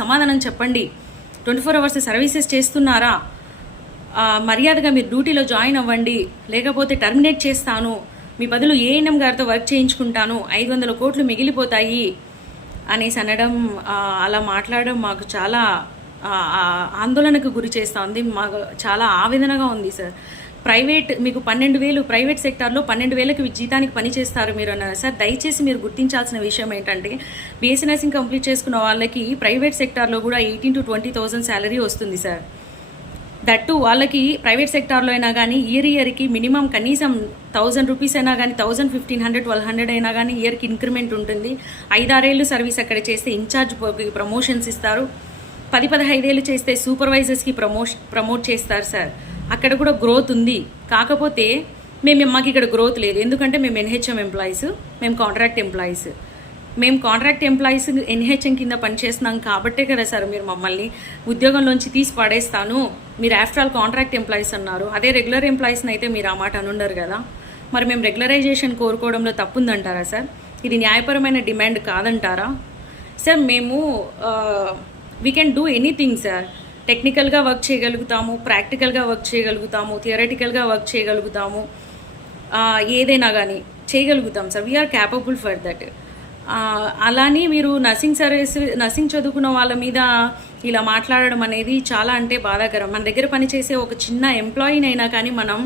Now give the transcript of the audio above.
సమాధానం చెప్పండి. 24 hours services చేస్తున్నారా? మర్యాదగా మీరు డ్యూటీలో జాయిన్ అవ్వండి, లేకపోతే టర్మినేట్ చేస్తాను, మీ బదులు ఏఎన్ఎం గారితో వర్క్ చేయించుకుంటాను, 500 కోట్లు మిగిలిపోతాయి అనేసి అనడం, అలా మాట్లాడడం మాకు చాలా ఆందోళనకు గురి చేస్తుంది. మాకు చాలా ఆవేదనగా ఉంది సార్. మీకు 12,000 ప్రైవేట్ సెక్టార్లో 12,000కి జీతానికి పని చేస్తారు మీరు అన్నారు సార్. దయచేసి మీరు గుర్తించాల్సిన విషయం ఏంటంటే, బీఎస్సీ నర్సింగ్ కంప్లీట్ చేసుకున్న వాళ్ళకి ప్రైవేట్ సెక్టార్లో కూడా 18,000 to 20,000 శాలరీ వస్తుంది సార్. దట్టు వాళ్ళకి ప్రైవేట్ సెక్టార్లో అయినా కానీ ఇయర్కి మినిమం కనీసం 1,000 రూపీస్ అయినా కానీ 1,000, 1,500, 1,200 అయినా కానీ ఇయర్కి ఇంక్రిమెంట్ ఉంటుంది. 5-6 ఏళ్ళు సర్వీస్ అక్కడ చేస్తే ఇన్ఛార్జ్ ప్రమోషన్స్ ఇస్తారు. 10-15 ఏళ్ళు చేస్తే సూపర్వైజర్స్కి ప్రమోట్ చేస్తారు సార్. అక్కడ కూడా గ్రోత్ ఉంది. కాకపోతే మాకు ఇక్కడ గ్రోత్ లేదు. ఎందుకంటే మేము ఎన్హెచ్ఎం ఎంప్లాయీస్, మేము కాంట్రాక్ట్ ఎంప్లాయీస్. మేము కాంట్రాక్ట్ ఎంప్లాయీస్ ఎన్హెచ్ఎం కింద పనిచేస్తున్నాం కాబట్టే కదా సార్ మీరు మమ్మల్ని ఉద్యోగంలోంచి తీసి పడేస్తాను, మీరు ఆఫ్టర్ ఆల్ కాంట్రాక్ట్ ఎంప్లాయీస్ అన్నారు. అదే రెగ్యులర్ ఎంప్లాయీస్ని అయితే మీరు ఆ మాట అనుండరు కదా. మరి మేము రెగ్యులరైజేషన్ కోరుకోవడంలో తప్పుందంటారా సార్? ఇది న్యాయపరమైన డిమాండ్ కాదంటారా సార్? మేము we can do anything sir. టెక్నికల్గా వర్క్ చేయగలుగుతాము, ప్రాక్టికల్గా వర్క్ చేయగలుగుతాము, థియరటికల్గా వర్క్ చేయగలుగుతాము, ఏదైనా కానీ చేయగలుగుతాం sir. We are capable for that. అలానే మీరు నర్సింగ్ చదువుకున్న వాళ్ళ మీద ఇలా మాట్లాడడం అనేది చాలా అంటే బాధాకరం. మన దగ్గర పనిచేసే ఒక చిన్న ఎంప్లాయీనైనా కానీ మనం